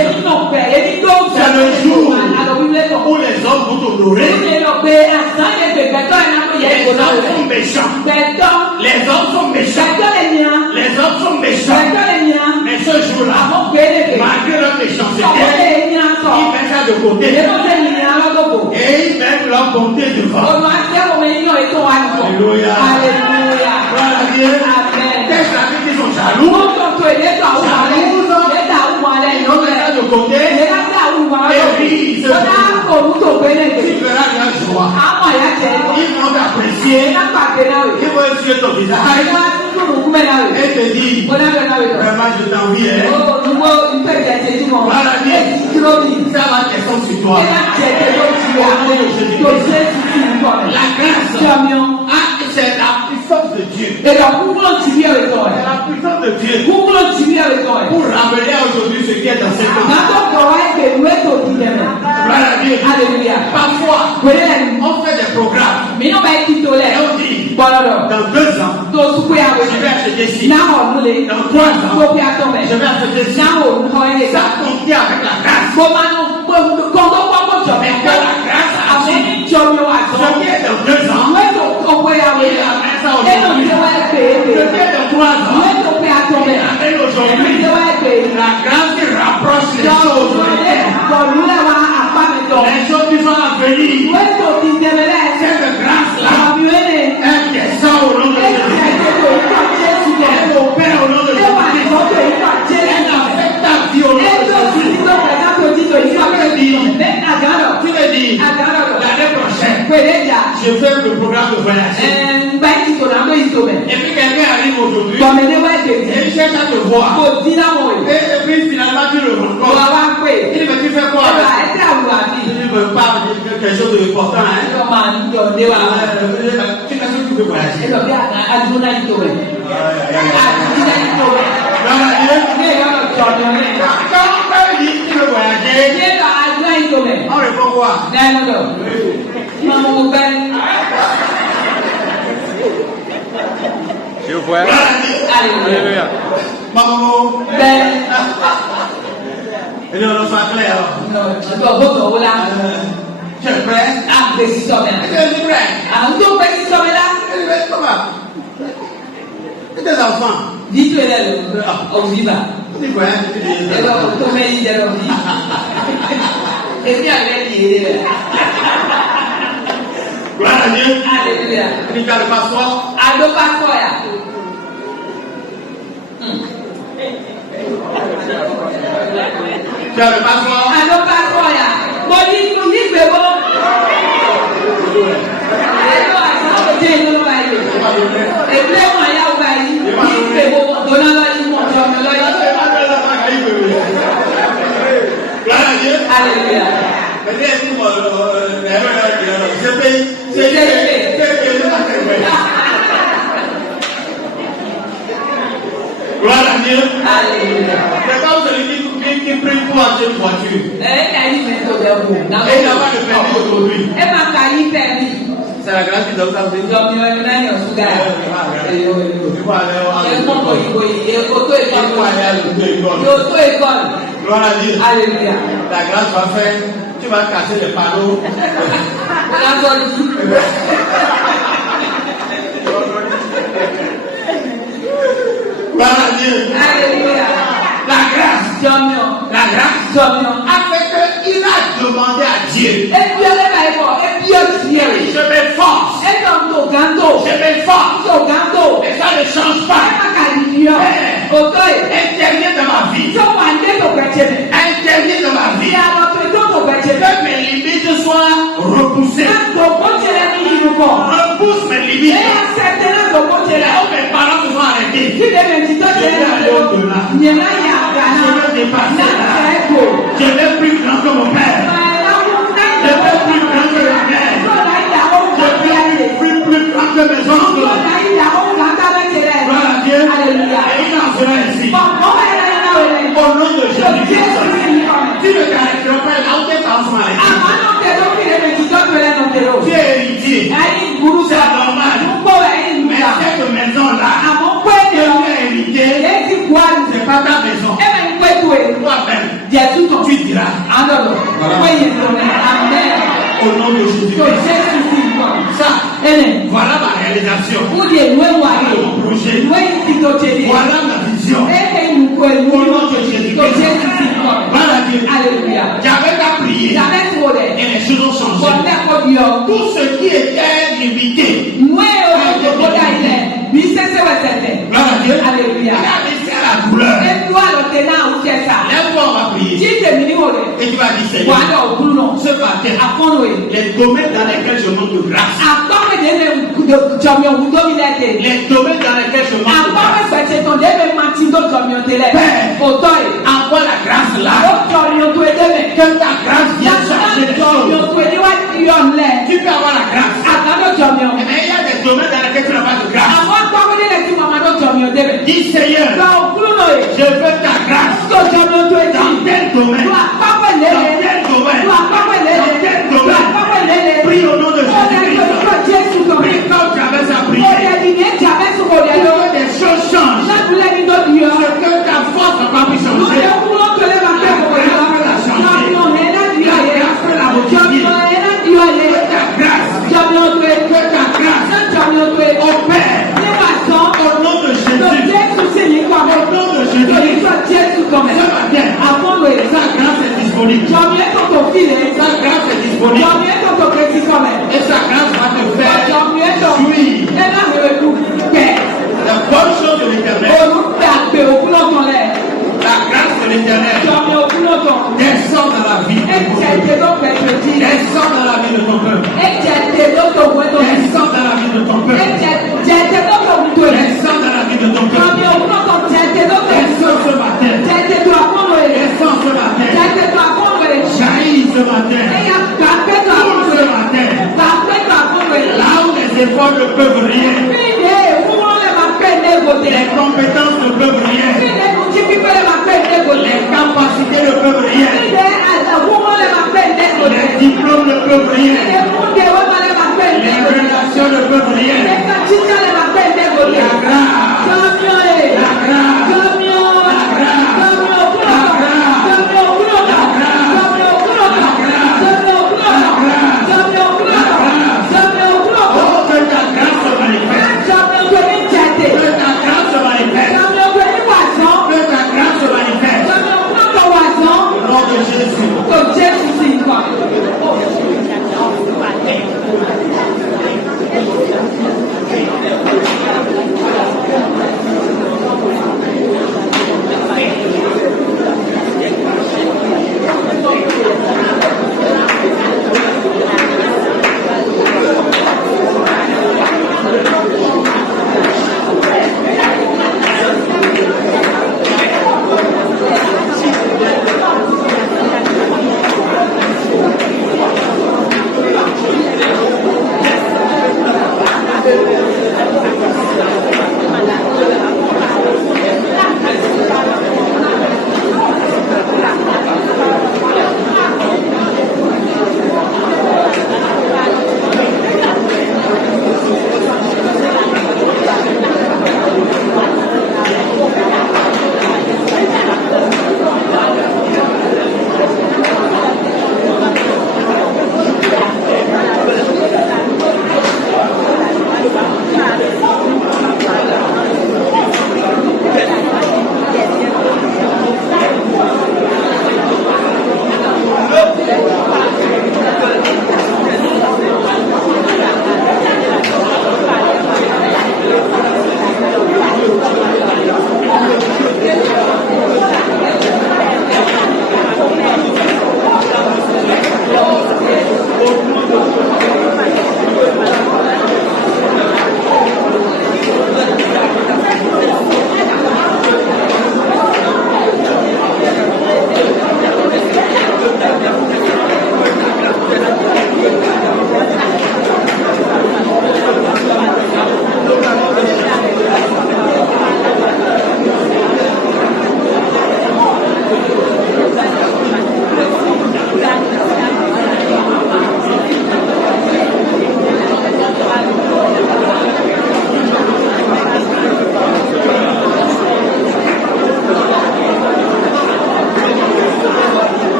C'est le jour où les hommes vont t'honorer. Les hommes sont méchants. Les hommes sont méchants. Les hommes sont méchants. Mais ce jour-là, malgré leur méchanceté, ils mettent ça de côté. Et ils mettent leur bonté devant. Alléluia. Gloire à Dieu. Qu'est-ce que qui sont jaloux? Ils ont mis ça de côté. Et puis ils se tu verras leur joie. Ils vont t'apprécier. Ils vont essuyer ton visage. Et te dire, vraiment je t'envie. Voilà, ça va descendre sur toi. La grâce, c'est la puissance de Dieu. C'est la puissance de de Dieu Kúkúrò tìmí ẹ̀rọ ìtọ́ ẹ̀. pour ramener aujourd'hui ce qui est dans cette homme. Nàtọ̀ kọ̀wá ẹ̀kẹ́ ìwé tó ti dẹ̀mẹ̀. Gloire à Dieu. Alléluia. Parfois, Wèrè ẹ̀nu. on fait des programmes Mìíràn bá ti tó lẹ̀. et on dit, Gbọ́dọ̀. dans 2 ans, Tó sùkú yà wò. je vais acheter ci. Náà ọ̀nù lè. Dans 3 ans, Tó fi àtọ̀ mẹ̀. je vais acheter ci. Náà ọ̀nù kọ́ ẹ̀ Ça compte avec la grâce. Gbọ́mánú kọ̀ọ̀kọ̀ pọ̀pọ̀ jọ̀ mẹ́. Mais quand la grâce Àwọn agit, jọ̀mí wà ce jọ̀. qui est dans 2 ans, Ìwé tó kọ̀wé yà wò. il amène ça Ẹnu aujourd'hui. tí wọ́n ẹ̀ pè é Ce pè. qui est dans 3 ans, Ìwé tó fi àtọ̀ mẹ̀. il amène Ẹnu aujourd'hui. tí wọ́n ẹ̀ pè é. La grâce qui rapproche les choses de terre. Kọ̀lùlẹ̀ wa àpamẹ̀tọ̀. Les choses qui sont à venir. Ìwé tó ti dẹ̀mẹ̀lẹ̀. Cette grâce-là, Àbíwélé. elle descend au nom de Jésus. Elle opère au nom de Jésus. Elle affecte ta vie au nom de Jésus. Tu me dis, l'année prochaine, je fais le programme de voyage. Et puis quelqu'un arrive aujourd'hui et il cherche à te voir. Et puis finalement tu le rencontres. Il dit, mais tu fais quoi? Il dit, mais pas quelque chose d'important. Hein? Tu fais ce que tu veux voyager. Quand on dit tu veux voyager, on répond quoi? Je vois. Alléluia. Maman, et on le fait clair. Tu es prêt? Tu es prêt? Et tes enfants? Dites-le, on y va. Tu dis quoi? Tu dis gloire à Dieu. Alléluia. Tu as le passeport? Ado passeport ya. Tu as le passeport? Ado passeport ya. Bodi tu ni bebo. Ado asa o je no ba yi. Eble mo ya o ba yi. Ni bebo dona lo yi mo jo lo yi. Gloire à Dieu. Alléluia. Gloire à Dieu. Alléluia. C'est comme celui qui prie pour acheter une voiture. Kayi me to de bu. Na Et il n'a pas de permis aujourd'hui. E ma kayi permis. C'est la grâce qui donne ça. Tu Jo mi o na yo suga. Eyo eyo. vas aller E mo ko yi ko yi. E ko to e Tu vas aller à l'école. Yo to e kon. Gloire à Dieu. Alléluia. La grâce va faire. Tu vas casser les panneaux. La sortie. Gloire à Dieu. Alléluia. La grâce. Jọmiọ. La grâce Jọmiọ. a fait qu'il a demandé à Dieu. Ebi ọlẹ́bàá ẹ̀kọ́, ebi ọtí ẹ̀rì. Je m'efforce. Ẹ̀dọ̀ tó gàntó. Je m'efforce. Tó gàntó. Et ça ne change Ẹ pas. má ka yìí yọ. Òtó yìí. Intervient dans ma vie. Tó wà ní ètò gbẹ̀jẹ̀ mi. Intervient dans ma vie. Ìyá lọ tó ètò tó gbẹ̀jẹ̀ mi. Que mes limites soient repoussées. Ẹ gbogbo tẹ̀lé ní ìlú kọ̀. Repousse mes Ẹ limites. yà sẹ́tẹ̀ náà gbogbo tẹ̀lé. Là où mes parents se sont arrêtés. Kí lè lè títọ́ tẹ̀lé náà lọ. Nyẹ̀má yà gànà. Je vais dépasser Náà là. tẹ̀ kò. Je vais plus grand que mon père. Je vais plus grand que ma mère. Je vais plus grand que mes oncles. Gloire à Dieu. Et il en sera ainsi. Au nom de Jésus-Christ. Tu ne caractérises pas là où tes parents sont arrêtés. Tu es héritier. C'est normal. Mais cette maison-là, que tu as hérité, c'est pas ta maison. Toi-même, tu diras. Au nom de Jésus-Christ. Ça, voilà ma réalisation. Mon projet. Voilà ma vision. Au nom de Jésus-Christ. Voilà Dieu. J'avais qu'à prier. Et les choses ont changé. Tout ce qui était limité. Gloire à Dieu. Il a laissé à la douleur. Lève-toi, on va prier. Et tu vas dire, Seigneur, ce matin, les domaines dans lesquels je manque de grâce. Les domaines dans lesquels je manque de grâce. Père, envoie la grâce là. Que ta grâce vienne changer les choses. Tu peux avoir la grâce. Mais il y a des domaines dans lesquels tu n'as pas de grâce. Dis Seigneur, Sa grâce est disponible. Et sa grâce va te faire jouir la bonne chose de l'éternel. La grâce de l'éternel descend dans la vie. Descend dans la vie de ton peuple. Descend dans la vie de ton peuple. Descend dans la vie de ton peuple. Descend ce matin. Descend ce matin. Jaillit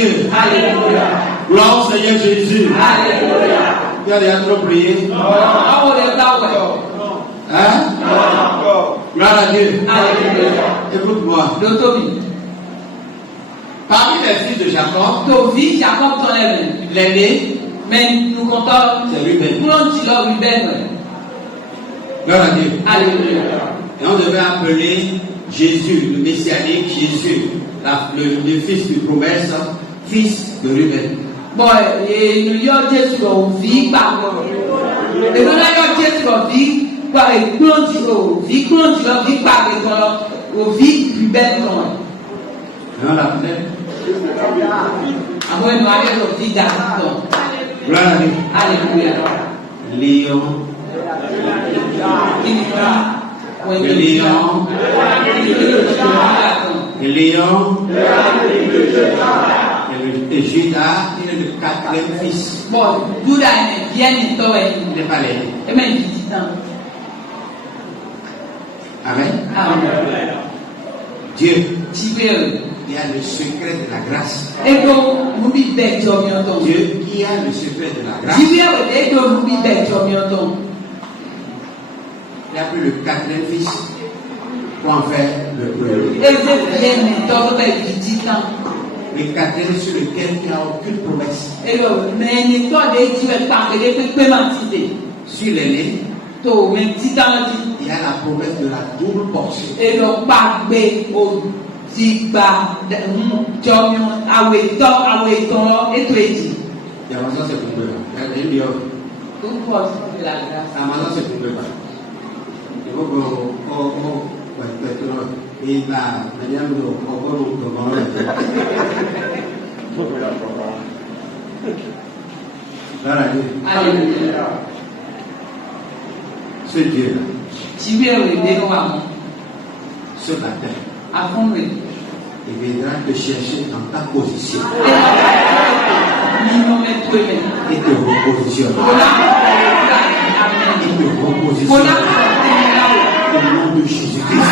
Dieu. Alléluia. Gloire au Seigneur Jésus. Alléluia. Tu as déjà trop prié? Hein? Gloire à Dieu. Alléluia. Écoute-moi. Parmi les fils de Jacob, Ton fils Jacob ton aime. l'aîné, Mais nous comptons. c'est Ruben. Nous disons Ruben. Gloire à Dieu. Alléluia. Et on devait appeler Jésus, le messianique Jésus, le fils de promesse, fils de Ruben. Bon, et nous y avons Jésus dans vie par et nous avons Jésus dans vie par vie par vie Ruben. Et on l'appelait. Après nous avons vie David. Gloire à Dieu. Alléluia. Léon. Le Léon. Le Léon. Et Judas, il est le quatrième fils. Bon, Judas est bien nettoyé. Il n'est pas l'aîné. Et même il dit tant. Amen. Amen. Dieu, Dieu. il a le secret de la grâce. Et donc, nous vivons avec Dieu. Dieu qui a le secret de la grâce. Dieu est donc nous vivons avec Dieu. Il a pris le quatrième fils pour en faire le premier. Et c'est bien nettoyé avec il dit tant. Le quatrième sur lequel il n'y a aucune promesse. Et donc, mais nettoyé Dieu est parfait. Il peut m'anticiper. Sur l'aîné, To même si dans la vie. il y a la promesse de la double portion. Et donc, pas de au Zigba, Jomion, Aweton, et tout est dit. Et Amazon, c'est pour eux. Il y a Tout force de la grâce. Amazon, c'est pour eux. Il faut que et là, Alléluia. Ce Dieu-là, Dieu est le roi. sur la terre, À fond, oui. il viendra te chercher dans ta position et te repositionne. Il te repositionne au nom de Jésus-Christ.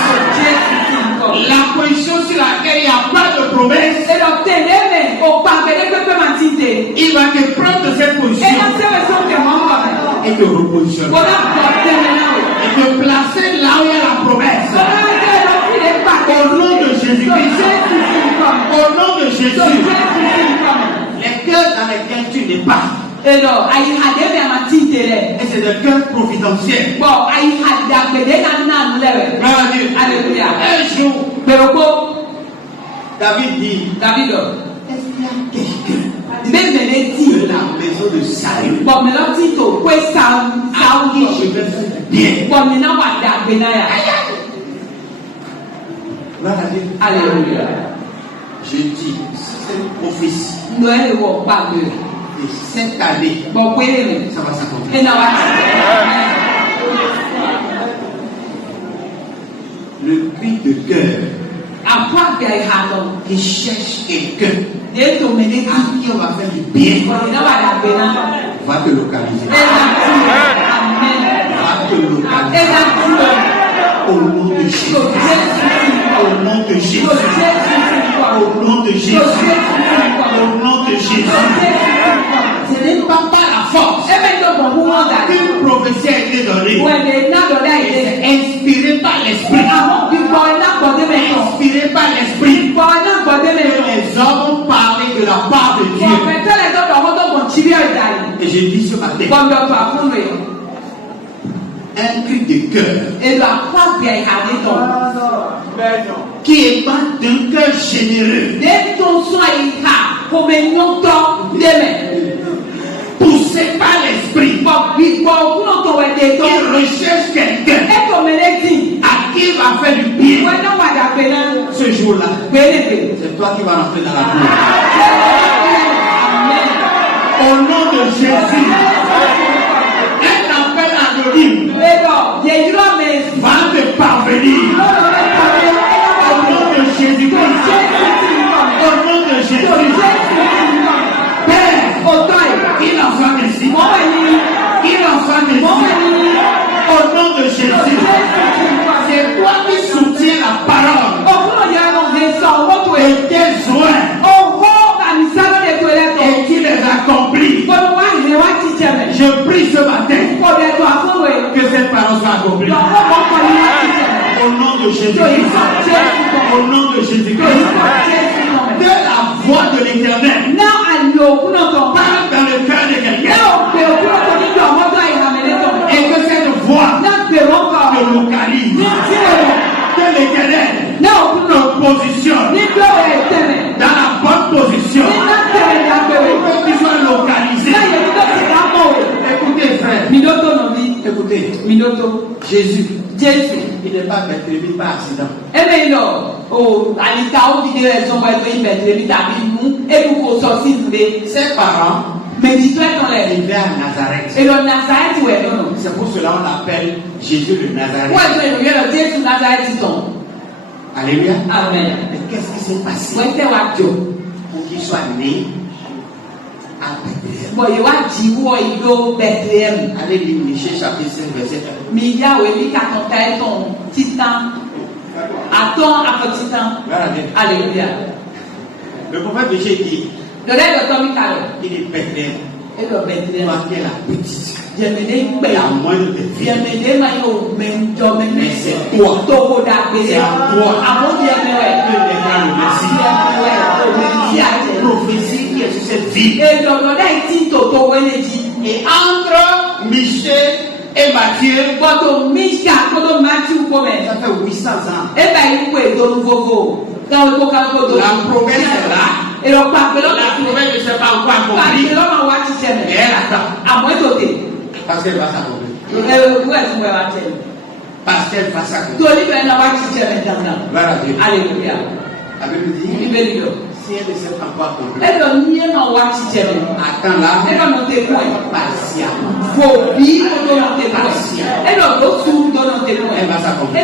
La position sur laquelle il n'y a pas de promesse, il va te prendre de cette position et te repositionner. Et te placer là où il y a la promesse. Au nom de Jésus-Christ. Au nom de Jésus. Les cœurs dans lesquels tu n'es pas. Et c'est des cœurs providentiels. Gloire à Dieu. Alléluia. Un jour, David dit, est-ce qu'il y a quelqu'un de la maison de Saül à qui je vais faire du bien? Gloire à Dieu. Alléluia. Je dis, cette prophétie Noël est au pas de. et cette année, Bon, oui, ça va s'accomplir. et non, Le cri de cœur après qu'il y a qui cherche quelqu'un des domaines à qui on va faire du bien va te localiser. Va te localiser. Au nom de Jésus. Au nom de Jésus. Au nom de Jésus. Au nom de Jésus. Ce n'est pas par la force. Une prophétie a été donnée. C'est inspiré par l'esprit. Inspiré par l'esprit. Les hommes ont parlé de la part de Dieu. Et je dis ce matin, un cri de cœur qui émane d'un cœur généreux, poussé par l'esprit, qui recherche quelqu'un à qui il va faire du bien. Ce jour-là, c'est toi qui vas rentrer dans la gloire. Au nom de Jésus, un appel anonyme va te parvenir. Au nom de Jésus-Christ. Au nom de Jésus. Père, il en soit ainsi. Il en soit ainsi. Au nom de Jésus. C'est toi qui soutiens la parole. Et tes joints de Jésus. Au nom de Jésus. Que la voix de l'Éternel parle dans le cœur de quelqu'un. Et que cette voix te localise. Que l'Éternel te positionne dans la bonne position. Pour que tu sois localisé. Écoutez, frère. Écoutez. Jésus. Il n'est pas Bethléem par accident. Ses parents vivaient à Nazareth. C'est pour cela qu'on l'appelle Jésus le Nazareth. Alléluia. Amen. Mais qu'est-ce qui s'est passé pour qu'il soit né à Bethléem? Allez lire Michée chapitre 5 verset 1. Alléluia. Le prophète Michée dit il est Bethléem. Toi qui es la petite, la moindre de tes filles. Mais c'est toi. C'est à toi que l'État le Messie. Il y a une prophétie qui est sur cette vie. Et entre Michée et Matthieu, ça fait 800 ans. La promesse est là. La promesse ne s'est pas encore accomplie. Mais elle attend. Parce qu'elle va s'accomplir. Parce qu'elle va s'accomplir. Voilà Dieu. Alléluia. La Bible dit, si elle ne s'est pas encore accomplie, attends-la patiemment. Elle va s'accomplir.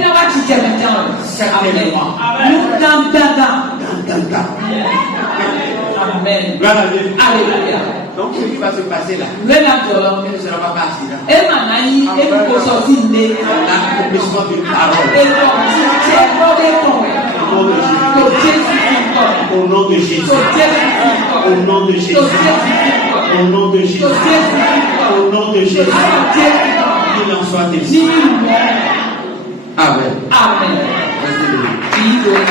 Certainement. Amen. Gloire à Dieu. Alléluia. Donc ce qui va se passer là, Elle elle ne sera pas par accident. L'accomplissement d'une parole. Au nom de Jésus. Au nom de Jésus. Au nom de Jésus. Au nom de Jésus. Qu'il en soit ainsi. Amen. Amen. Amen.